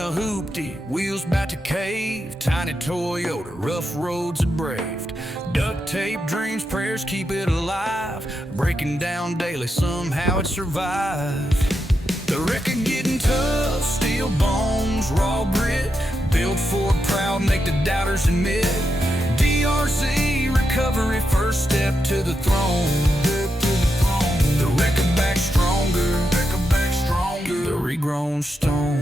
a hoopty, wheels bout to cave. Tiny Toyota, rough roads it braved. Duct tape, dreams, prayers keep it alive. Breaking down daily, somehow it survived. The Wrecka getting tough, steel bones, raw grit. Built Ford proud, make the doubters admit. DRZ recovery, first step to the throne. The Wrecka back stronger, the regrown stone.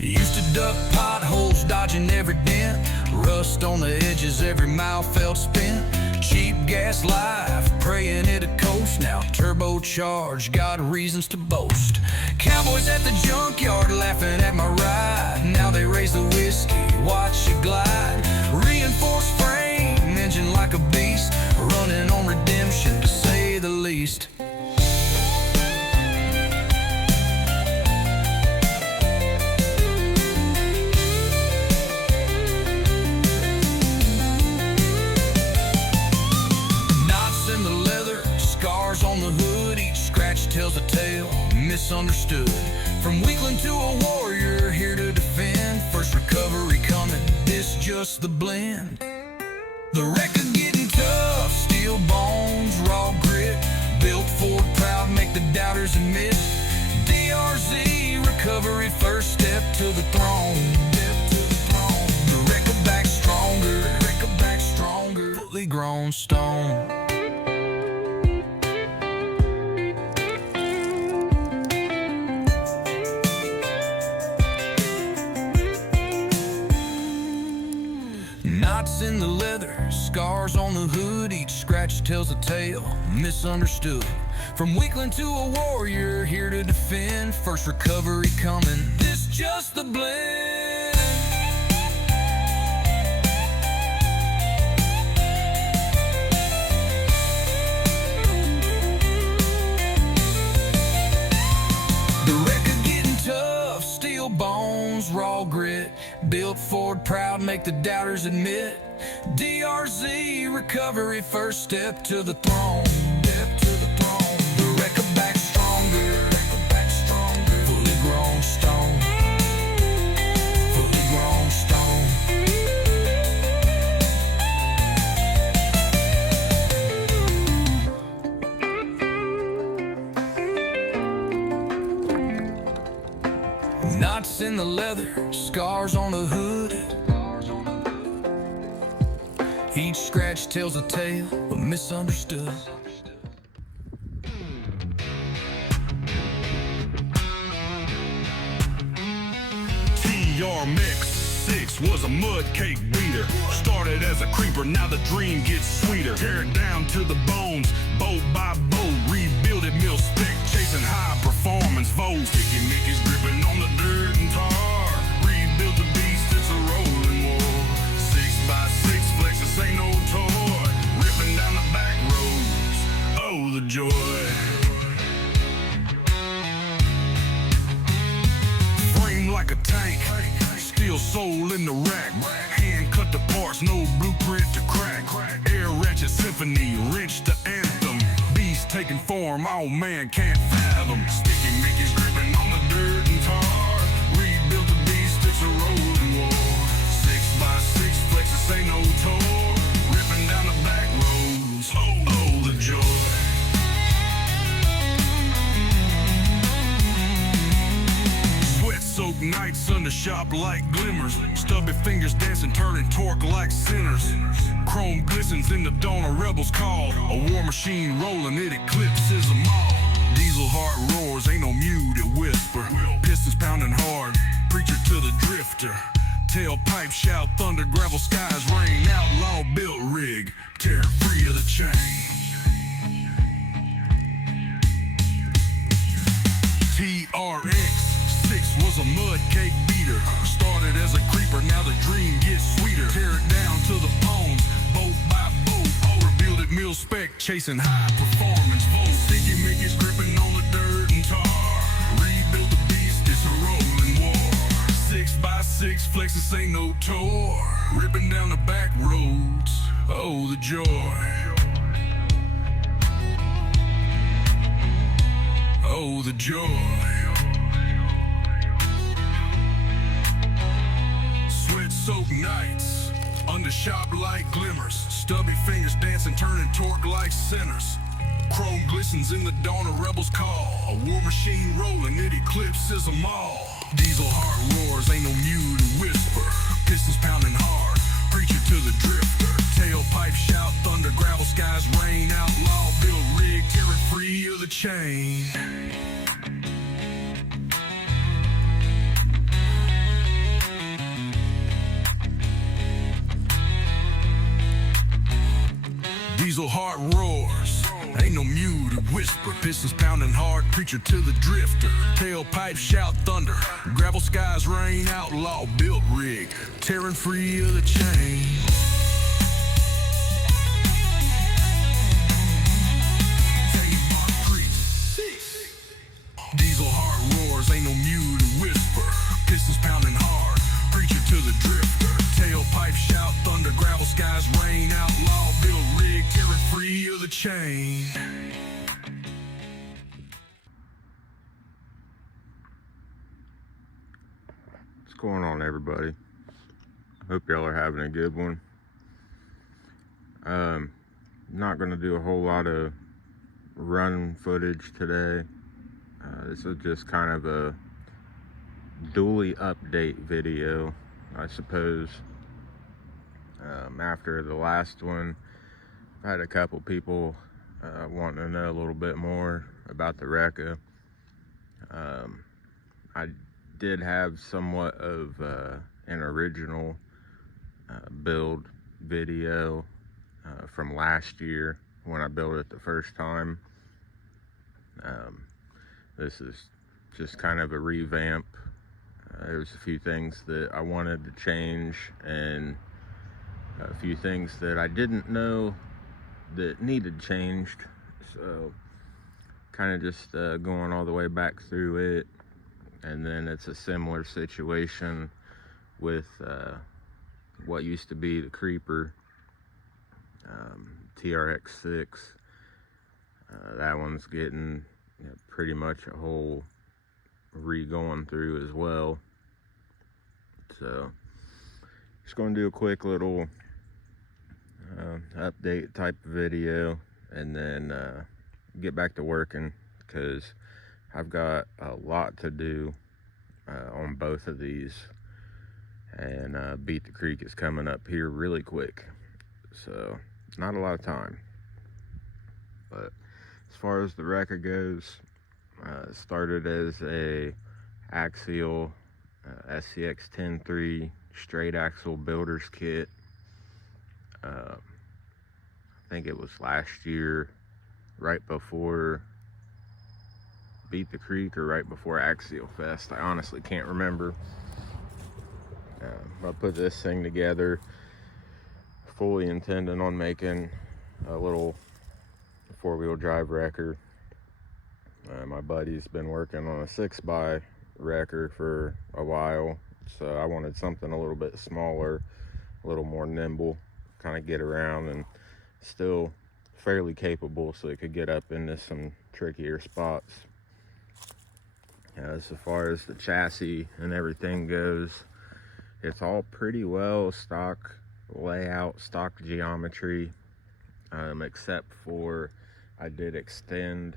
Used to duck potholes, dodging every dent. Rust on the edges, every mile felt spent. Cheap gas life, praying it'd coast. Now turbocharged, got reasons to boast. Cowboys at the junkyard laughing at my ride. Now they raise the whiskey, watch it glide. Reinforced frame, engine like a beast. Running on redemption, to say the least. On the hood, each scratch tells a tale misunderstood. From weakling to a warrior, here to defend. First recovery coming, this just the blend. The Wrecka getting tough, steel bones, raw grit. Built Ford proud, make the doubters admit. DRZ recovery, first step to the throne. The Wrecka back stronger, fully grown stone. Knots in the leather, scars on the hood. Each scratch tells a tale misunderstood. From weakling to a warrior, here to defend. First recovery coming, this just the blend. The Wrecka getting tough, steel bones, raw grit. Built Ford proud, make the doubters admit. DRZ recovery, first step to the throne. The Wrecka back stronger, fully grown stone. Knots in the leather, scars on the hood. Each scratch tells a tale of misunderstood. TRX6 was a mud cake beater. Started as a creeper, now the dream gets sweeter. Tear it down to the bones, boat by boat. Rebuild it, mil spec, chasing high performance votes. Sticky Mickey's gripping on the dirt and tar. Rebuild the beast, it's a rolling war. 6x6 flex, this ain't no toy. Ripping down the back roads, oh the joy. Frame like a tank, steel soul in the rack. Hand cut the parts, no blueprint to crack. Air ratchet symphony, wrench to anthem. Beast taking form, oh man can't fathom. Sticky Mickey's gripping on the dirt and tar. Rebuild the beast, it's a rolling war. 6x6 flex, this ain't no toy. Ripping down the back roads, oh the joy. Sweat-soaked nights under shop like glimmers. Stubby fingers dancing, turning torque like sinners. Chrome glistens in the dawn, a rebel's call. A war machine rolling, it eclipses them all. Diesel heart roars, ain't no muted whisper. Pistons pounding hard, preacher to the drifter. Tailpipe shout, thunder, gravel skies rain. Outlaw built rig, tear free of the chain. TRX6 was a mud cake beater. Started as a creeper, now the dream gets sweeter. Tear it down to the bones, boat by boat. Rebuild it, mil spec, chasing high performance votes. Sticky Mickey's gripping on the dirt and tar. Rebuild the beast, it's a rolling war. 6x6 flex, this ain't no tour. Ripping down the back roads, oh the joy. know the joy. Sweat-soaked nights, under shop light glimmers, stubby fingers dancing, turning torque like sinners. Chrome glistens in the dawn, a rebel's call. A war machine rolling, it eclipses them all. Diesel heart roars, ain't no muted whisper. Pistons pounding hard, preacher to the drifter. Tailpipe shout, thunder, gravel skies, rain. Outlaw, build rig, tearing free of the chain. Diesel heart roars, ain't no muted whisper. Pistons pounding hard, preacher to the drifter. Tailpipe shout, thunder, gravel skies, rain. Outlaw, built rig, tearing free of the chain. Diesel heart roars, ain't no muted whisper. Pistons pounding hard, preacher to the drifter. Tailpipe shout, thunder, gravel skies, rain. Outlaw, build rig, tearing free of the chain. What's going on, everybody? Hope y'all are having a good one. Not gonna do a whole lot of run footage today. This is just kind of a dually update video, I suppose. After the last one, I had a couple people wanting to know a little bit more about the Wrecka. I did have somewhat of an original build video from last year when I built it the first time. This is just kind of a revamp. There's a few things that I wanted to change and a few things that I didn't know that needed changed. So kind of just going all the way back through it. And then it's a similar situation with what used to be the Creeper TRX6. That one's getting pretty much a whole re-going through as well. So just going to do a quick little update type of video and then get back to working, because I've got a lot to do on both of these, and Beat the Creek is coming up here really quick, so not a lot of time. But as far as the Wrecka goes, it started as a axial SCX 10.3 straight axle builder's kit. I think it was last year, right before Beat the Creek or right before Axial Fest. I honestly can't remember. I put this thing together fully intending on making a little four-wheel drive wrecker. My buddy's been working on a 6x wrecker for a while, so I wanted something a little bit smaller, a little more nimble, kind of get around and still fairly capable so it could get up into some trickier spots. As far as the chassis and everything goes, it's all pretty well stock layout, stock geometry, except for I did extend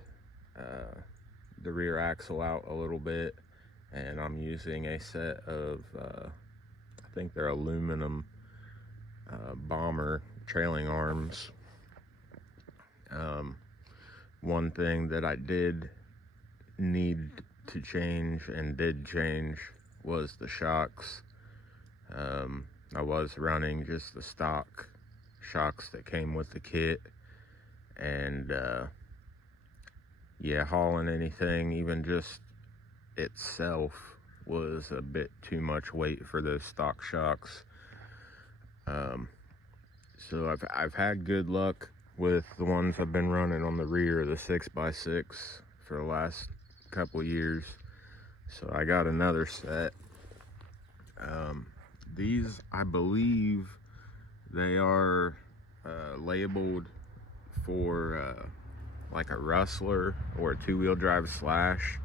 the rear axle out a little bit, and I'm using a set of I think they're aluminum bomber trailing arms. One thing that I did need to change and did change was the shocks. I was running just the stock shocks that came with the kit, and yeah, hauling anything, even just itself, was a bit too much weight for those stock shocks. So I've had good luck with the ones I've been running on the rear of the 6x6 for the last couple years, so I got another set. These, I believe they are labeled for like a Rustler or a two-wheel drive Slash.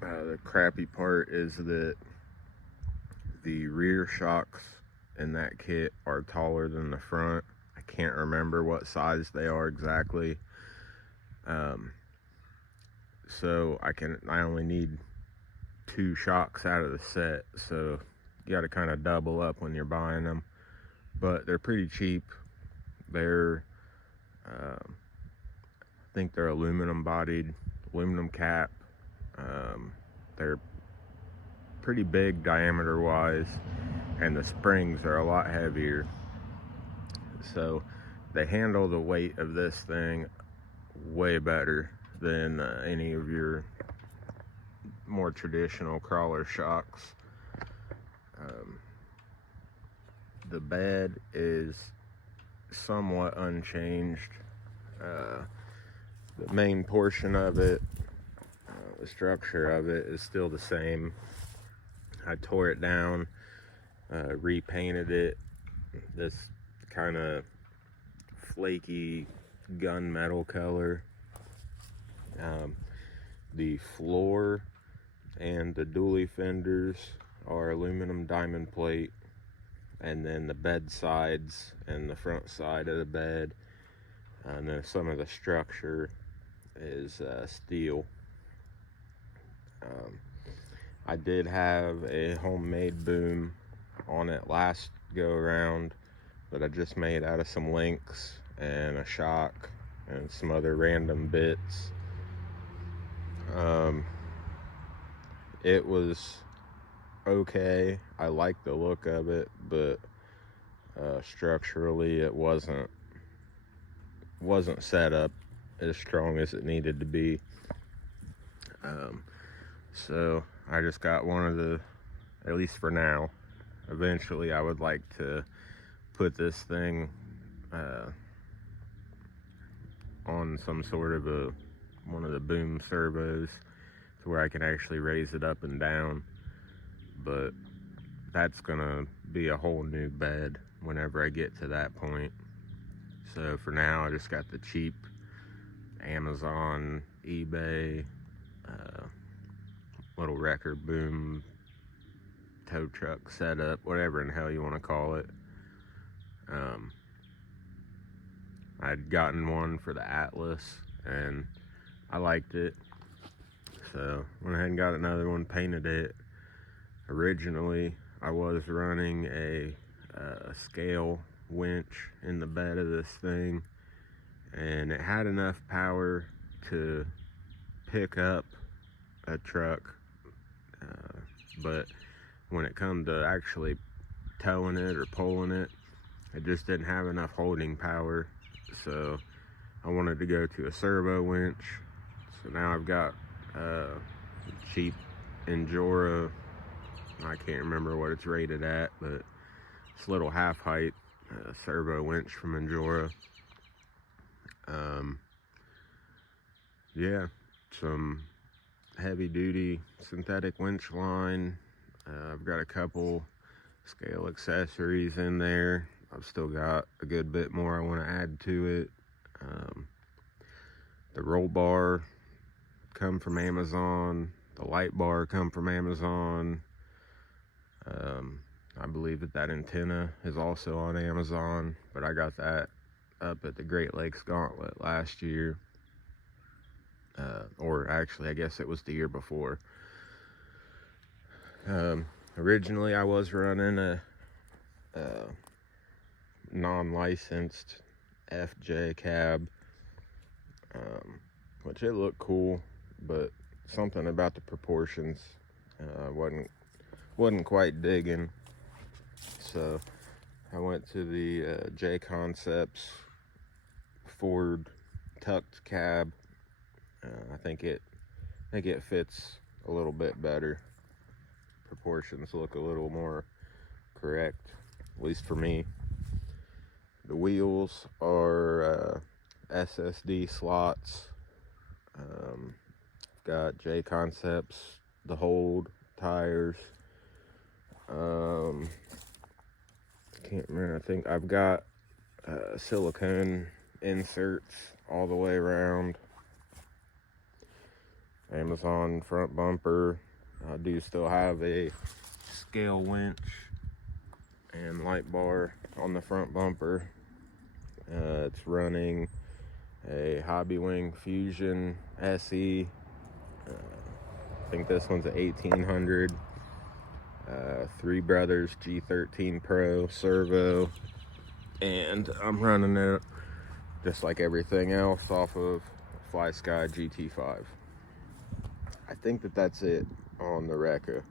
The crappy part is that the rear shocks in that kit are taller than the front. I can't remember what size they are exactly. So I only need 2 shocks out of the set, so you got to kind of double up when you're buying them. But they're pretty cheap. They're I think they're aluminum bodied, aluminum cap. They're pretty big diameter wise, and the springs are a lot heavier, so they handle the weight of this thing way better than any of your more traditional crawler shocks. The bed is somewhat unchanged. The main portion of it, the structure of it, is still the same. I tore it down, repainted it this kind of flaky gunmetal color. The floor and the dually fenders are aluminum diamond plate, and then the bed sides and the front side of the bed, and then some of the structure is steel. I did have a homemade boom on it last go around that I just made out of some links and a shock and some other random bits. It was okay. I liked the look of it, but structurally it wasn't set up as strong as it needed to be. So I just got one of the, at least for now. Eventually I would like to put this thing on some sort of one of the boom servos to where I can actually raise it up and down, but that's gonna be a whole new bed whenever I get to that point. So for now I just got the cheap Amazon, eBay little Wrecker boom tow truck setup, whatever in the hell you want to call it. I'd gotten one for the Atlas and I liked it, so went ahead and got another one, painted it. Originally I was running a scale winch in the bed of this thing, and it had enough power to pick up a truck, but when it come to actually towing it or pulling it, it just didn't have enough holding power. So I wanted to go to a servo winch. So now I've got a cheap Endura, I can't remember what it's rated at, but it's a little half height servo winch from Endura. Yeah, some heavy duty synthetic winch line. I've got a couple scale accessories in there. I've still got a good bit more I want to add to it. The roll bar come from Amazon. The light bar come from Amazon. I believe that antenna is also on Amazon, but I got that up at the Great Lakes Gauntlet last year. Or actually, I guess it was the year before. Originally, I was running a non-licensed FJ cab, which it looked cool, but something about the proportions wasn't quite digging. So I went to the J Concepts Ford tucked cab. I think it fits a little bit better. Proportions look a little more correct, at least for me. The wheels are SSD slots. Got J Concepts, the Hold tires. I can't remember. I think I've got silicone inserts all the way around. Amazon front bumper. I do still have a scale winch and light bar on the front bumper. It's running a Hobby Wing Fusion SE. I think this one's an 1800. Three Brothers G13 Pro servo, and I'm running it just like everything else off of FlySky GT5. I think that's it on the Wrecka.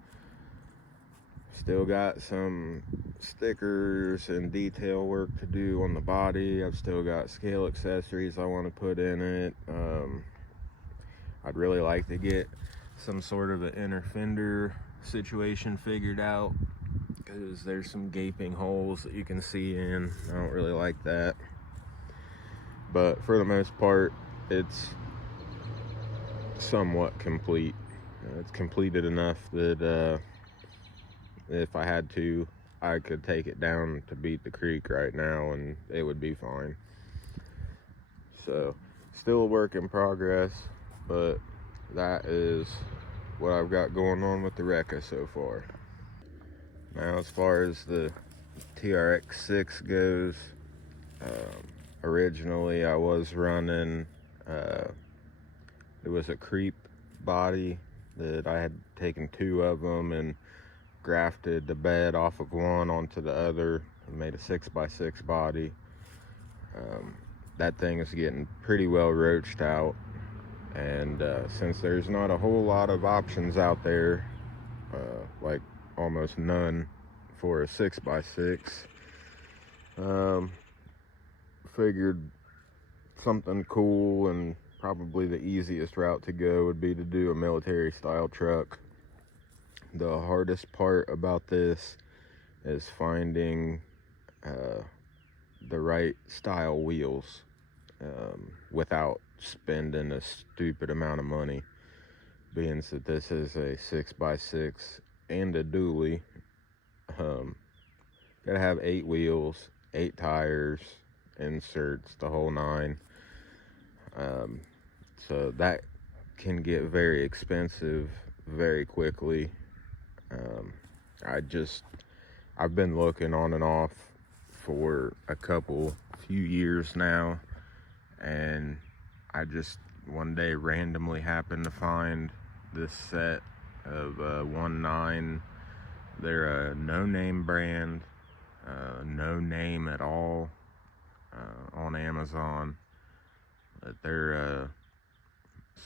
Still got some stickers and detail work to do on the body. I've still got scale accessories I want to put in it. I'd really like to get some sort of an inner fender situation figured out, because there's some gaping holes that you can see in. I don't really like that, but for the most part it's somewhat complete. It's completed enough that if I had to, I could take it down to Beat the Creek right now and it would be fine. So still a work in progress, but that is what I've got going on with the Wrecka so far. Now, as far as the TRX6 goes, originally I was running, it was a creep body that I had taken two of them and grafted the bed off of one onto the other and made a 6x6 body. That thing is getting pretty well roached out, and since there's not a whole lot of options out there, like almost none for a 6x6, figured something cool and probably the easiest route to go would be to do a military style truck. The hardest part about this is finding the right style wheels without spending a stupid amount of money, being that this is a 6x6 and a dually. Gotta have 8 wheels, 8 tires, inserts, the whole 9. So that can get very expensive very quickly. I've been looking on and off for a few years now, and I just one day randomly happened to find this set of 1.9. They're a no-name brand, no name at all, on Amazon. But they're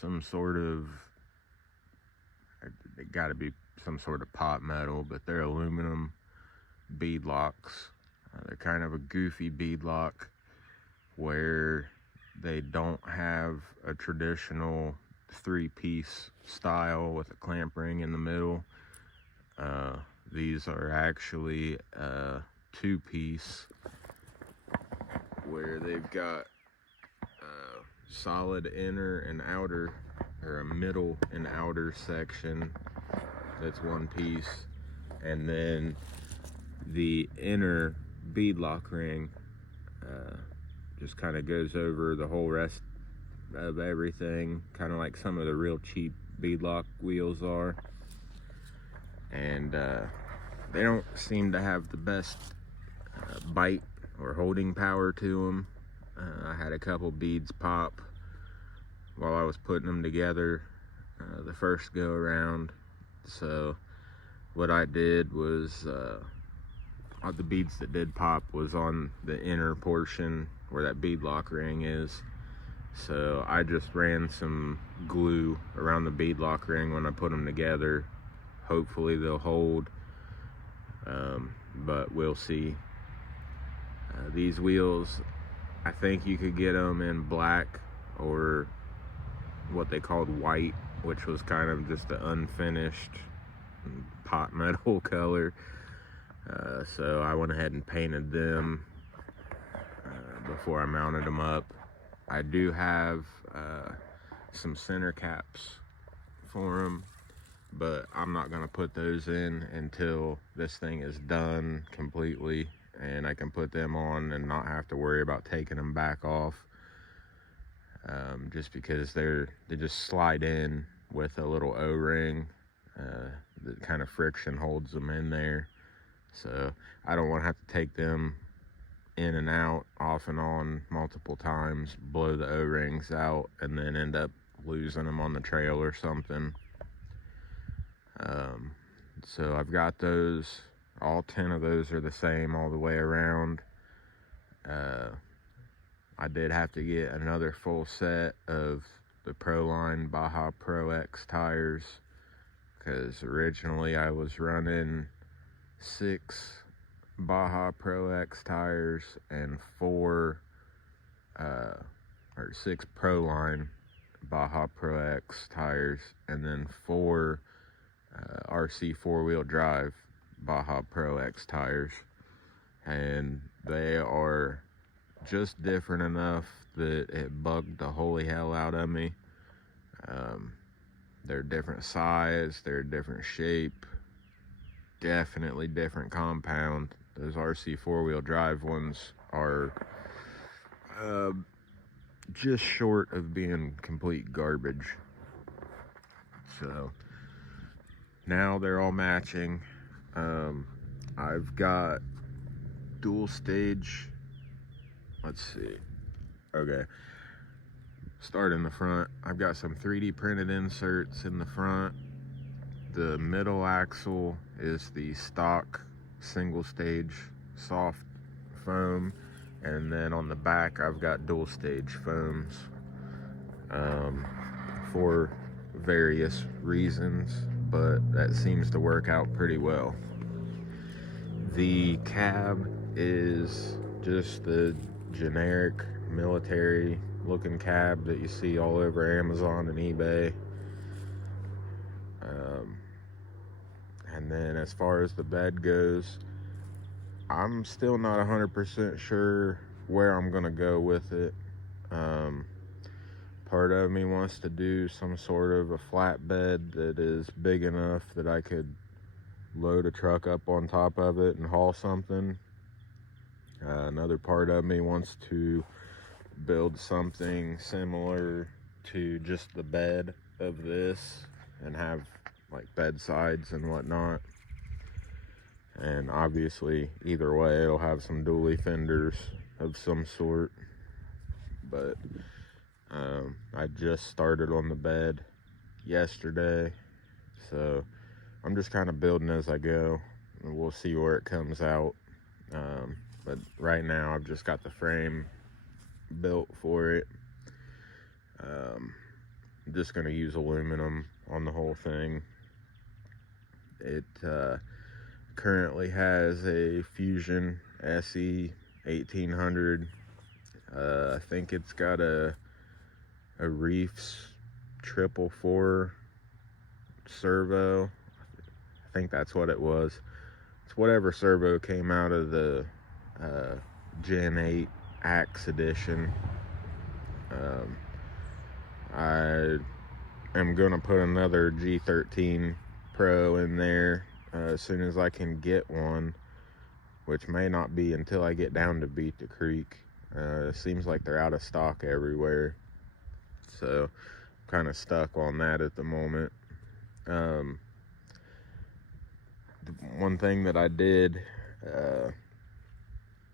some sort of, they gotta be some sort of pot metal, but they're aluminum beadlocks. They're kind of a goofy beadlock where they don't have a traditional 3-piece style with a clamp ring in the middle. These are actually a 2-piece where they've got a solid inner and outer, or a middle and outer section that's 1 piece, and then the inner beadlock ring just kind of goes over the whole rest of everything, kind of like some of the real cheap beadlock wheels are. And they don't seem to have the best bite or holding power to them. I had a couple beads pop while I was putting them together the first go around. So what I did was, the beads that did pop was on the inner portion where that beadlock ring is. So I just ran some glue around the beadlock ring when I put them together. Hopefully they'll hold, but we'll see. These wheels, I think you could get them in black or what they called white, which was kind of just the unfinished pot metal color. So I went ahead and painted them before I mounted them up. I do have some center caps for them, but I'm not gonna put those in until this thing is done completely and I can put them on and not have to worry about taking them back off. just because they just slide in with a little O-ring. The kind of friction holds them in there, so I don't want to have to take them in and out off and on multiple times, blow the O-rings out, and then end up losing them on the trail or something. So I've got those. All 10 of those are the same all the way around. I did have to get another full set of the Proline Baja Pro X tires, because originally I was running 6 Baja Pro X tires and 6 Proline Baja Pro X tires, and then 4 RC 4-wheel drive Baja Pro X tires, and they are just different enough that it bugged the holy hell out of me. They're different size, they're different shape, definitely different compound. Those RC 4-wheel drive ones are just short of being complete garbage. So now they're all matching. I've got dual stage. Let's see. Okay. Start in the front. I've got some 3D printed inserts in the front. The middle axle is the stock single stage soft foam, and then on the back I've got dual stage foams for various reasons, but that seems to work out pretty well. The cab is just the generic military looking cab that you see all over Amazon and eBay. And then as far as the bed goes, I'm still not 100% sure where I'm gonna go with it. Part of me wants to do some sort of a flatbed that is big enough that I could load a truck up on top of it and haul something. Another part of me wants to build something similar to just the bed of this and have like bed sides and whatnot. And obviously either way it'll have some dually fenders of some sort. But I just started on the bed yesterday, so I'm just kind of building as I go, and we'll see where it comes out. But right now I've just got the frame built for it. I'm just going to use aluminum on the whole thing. It currently has a Fusion SE 1800. I think it's got a Reefs 444 servo. I think that's what it was. It's whatever servo came out of the Gen 8 Axe edition. I am gonna put another G13 Pro in there as soon as I can get one, which may not be until I get down to Beat the Creek. It seems like they're out of stock everywhere, so I'm kind of stuck on that at the moment. One thing that I did,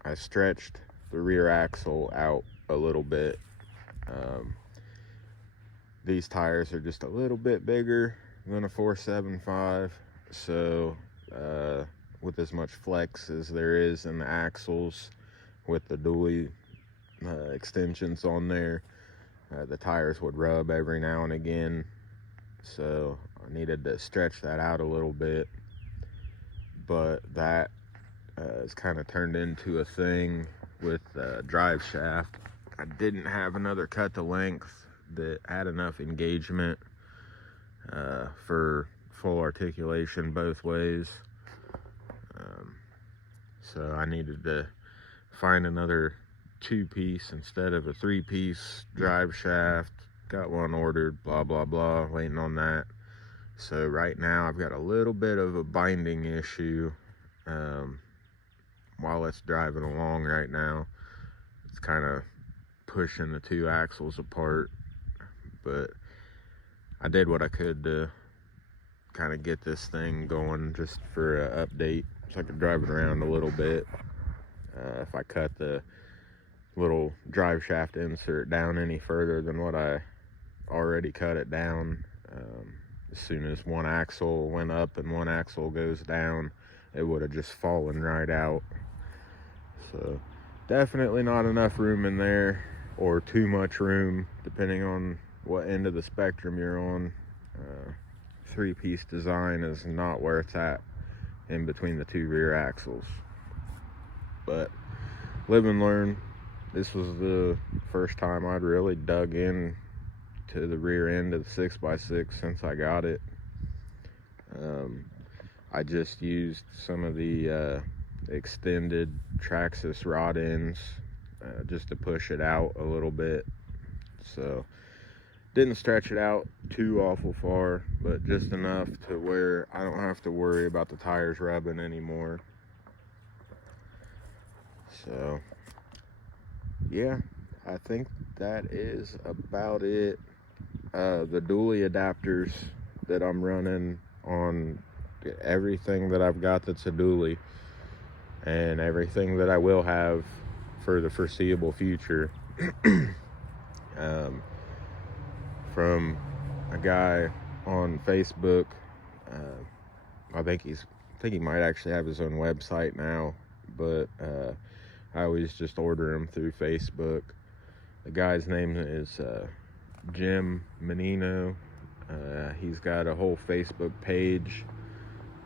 I stretched the rear axle out a little bit. These tires are just a little bit bigger than a 475, so with as much flex as there is in the axles with the dually extensions on there, the tires would rub every now and again, so I needed to stretch that out a little bit. But that has kind of turned into a thing with drive shaft. I didn't have another cut to length that had enough engagement for full articulation both ways, so I needed to find another 2-piece instead of a 3-piece drive shaft. Got one ordered, blah blah blah, waiting on that. So right now I've got a little bit of a binding issue while it's driving along right now. It's kind of pushing the two axles apart, but I did what I could to kind of get this thing going just for an update so I could drive it around a little bit. If I cut the little drive shaft insert down any further than what I already cut it down, as soon as one axle went up and one axle goes down, it would have just fallen right out. So definitely not enough room in there, or too much room depending on what end of the spectrum you're on. Three-piece design is not where it's at in between the two rear axles. But live and learn. This was the first time I'd really dug in to the rear end of the 6x6 since I got it. I just used some of the extended Traxxas rod ends just to push it out a little bit. So didn't stretch it out too awful far, but just enough to where I don't have to worry about the tires rubbing anymore. So yeah, I think that is about it. The dually adapters that I'm running on everything that I've got that's a dually, and everything that I will have for the foreseeable future, from a guy on Facebook. I think he might actually have his own website now, but I always just order him through Facebook. The guy's name is Jim Menino. He's got a whole Facebook page.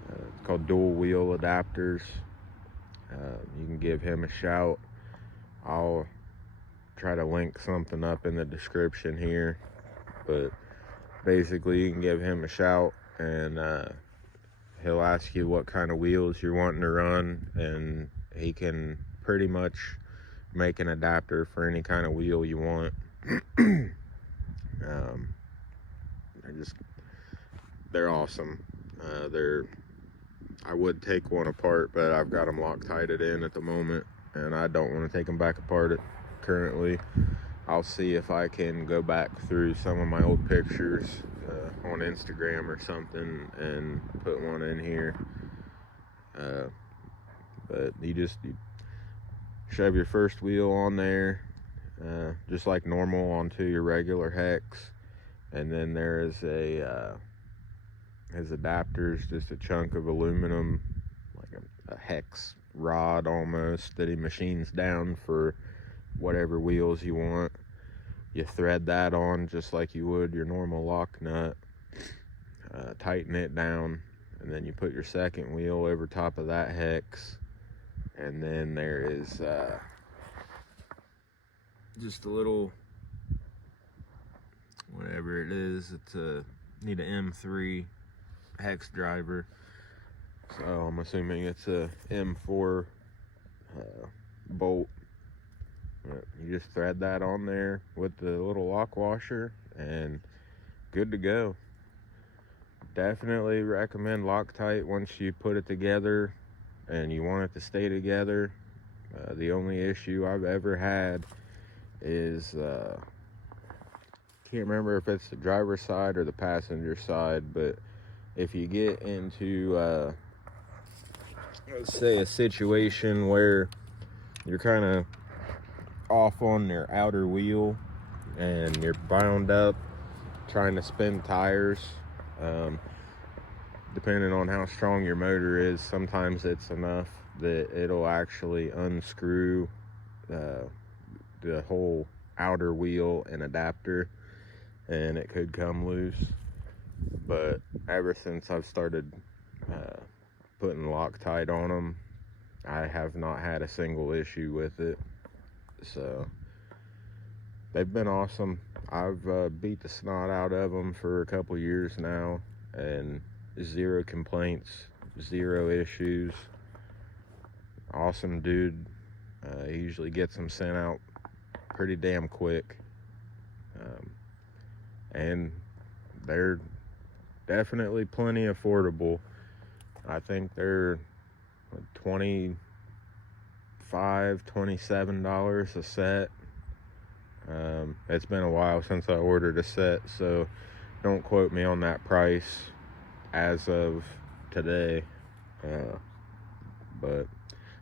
It's called Dual Wheel Adapters. You can give him a shout. I'll try to link something up in the description here, but basically you can give him a shout, and he'll ask you what kind of wheels you're wanting to run, and he can pretty much make an adapter for any kind of wheel you want. They're awesome. I would take one apart, but I've got them Loctited in at the moment, and I don't want to take them back apart currently. I'll see if I can go back through some of my old pictures on Instagram or something and put one in here. But you shove your first wheel on there, just like normal, onto your regular hex, and then there is his adapters, just a chunk of aluminum, like a hex rod almost, that he machines down for whatever wheels you want. You thread that on just like you would your normal lock nut, tighten it down, and then you put your second wheel over top of that hex. And then there is just a little, whatever it is, need an M3 hex driver. So I'm assuming it's a M4 bolt. You just thread that on there with the little lock washer, and good to go. Definitely recommend Loctite once you put it together and you want it to stay together. The only issue I've ever had is, can't remember if it's the driver's side or the passenger side, but if you get into, let's say, a situation where you're kind of off on your outer wheel and you're bound up trying to spin tires, depending on how strong your motor is, sometimes it's enough that it'll actually unscrew the whole outer wheel and adapter, and it could come loose. But ever since I've started putting Loctite on them, I have not had a single issue with it. So they've been awesome. I've beat the snot out of them for a couple years now, and zero complaints, zero issues. Awesome dude. He usually gets them sent out pretty damn quick, and they're definitely plenty affordable. I think they're $27 a set. It's been a while since I ordered a set, so don't quote me on that price as of today. But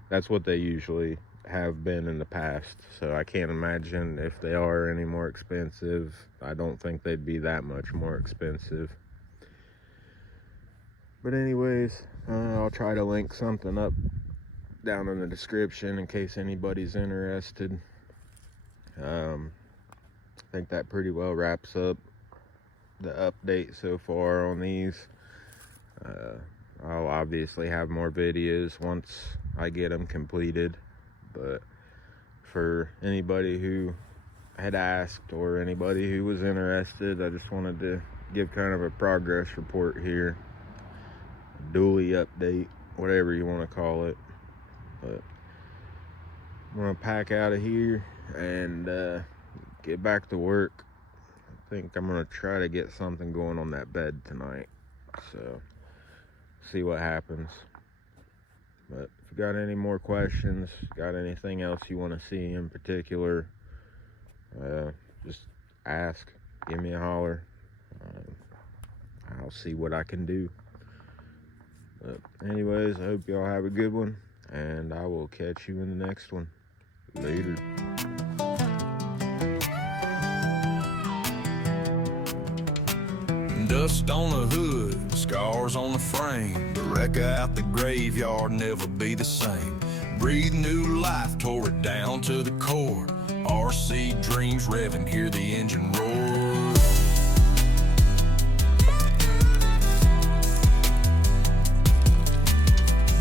that's what they usually have been in the past, so I can't imagine if they are any more expensive. I don't think they'd be that much more expensive. But anyways, I'll try to link something up down in the description in case anybody's interested. I think that pretty well wraps up the update so far on these. I'll obviously have more videos once I get them completed, but for anybody who had asked or anybody who was interested, I just wanted to give kind of a progress report here, a dually update, whatever you want to call it. But I'm gonna pack out of here and get back to work. I think I'm gonna try to get something going on that bed tonight, so see what happens. But if you got any more questions, got anything else you want to see in particular, just ask, give me a holler. I'll see what I can do. But anyways, I hope y'all have a good one, and I will catch you in the next one. Later. Dust on the hood, scars on the frame. The Wrecka out the graveyard, never be the same. Breathe new life, tore it down to the core. RC dreams revving, hear the engine roar.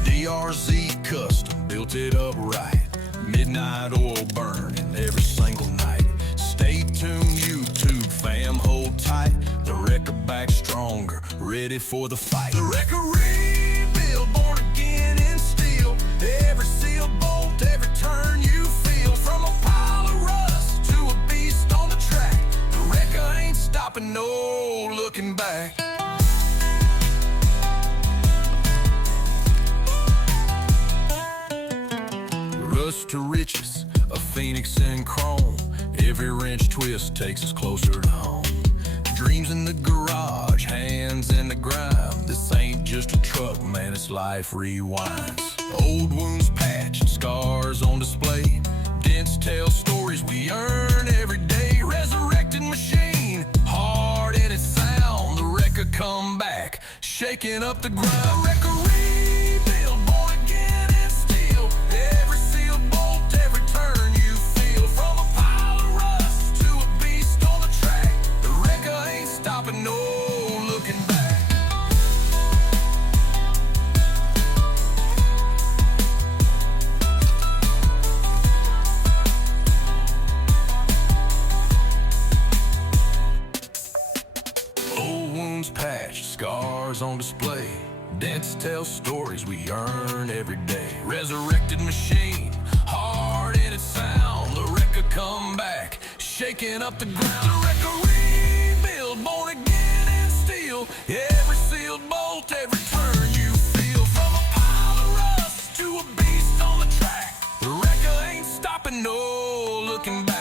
DRZ custom, built it up right. Midnight oil burning every single night. Stay tuned, YouTube fam, hold tight. The Wrecka back stronger, ready for the fight. The Wrecka rebuild, born again in steel. Every seal bolt, every turn you feel. From a pile of rust to a beast on the track. The Wrecka ain't stopping, no looking back. Rust to riches, a phoenix in chrome. Every wrench twist takes us closer to home. Dreams in the garage, hands in the grind. This ain't just a truck, man, it's life rewinds. Old wounds patched, scars on display. Dents tell stories we earn every day. Resurrected machine, hard in its sound. The Wrecka come back, shaking up the ground. The Wrecka rebuild, born again in steel. Every seal bolt, every turn you feel. From a pile of rust to a beast on the track. The Wrecka ain't stopping, no looking back. Old wounds patched, scars on display. Dents tell stories we earn every day. Resurrected machine, hard in its sound. The Wrecka come back, shaking up the ground. The Wrecka rebuild, born again in steel. Every sealed bolt, every turn you feel. From a pile of rust to a beast on the track. The Wrecka ain't stopping, no looking back.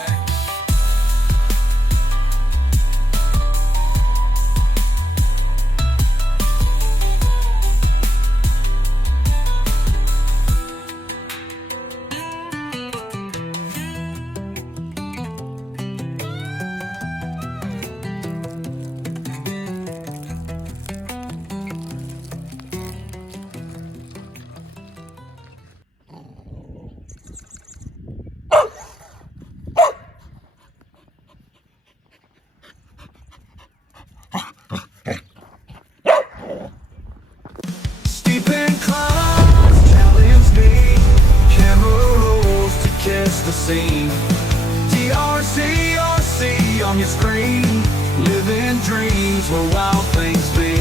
Steep inclines challenge me. Camera rolls to catch the scene. TRC on your screen. Living dreams where wild things be.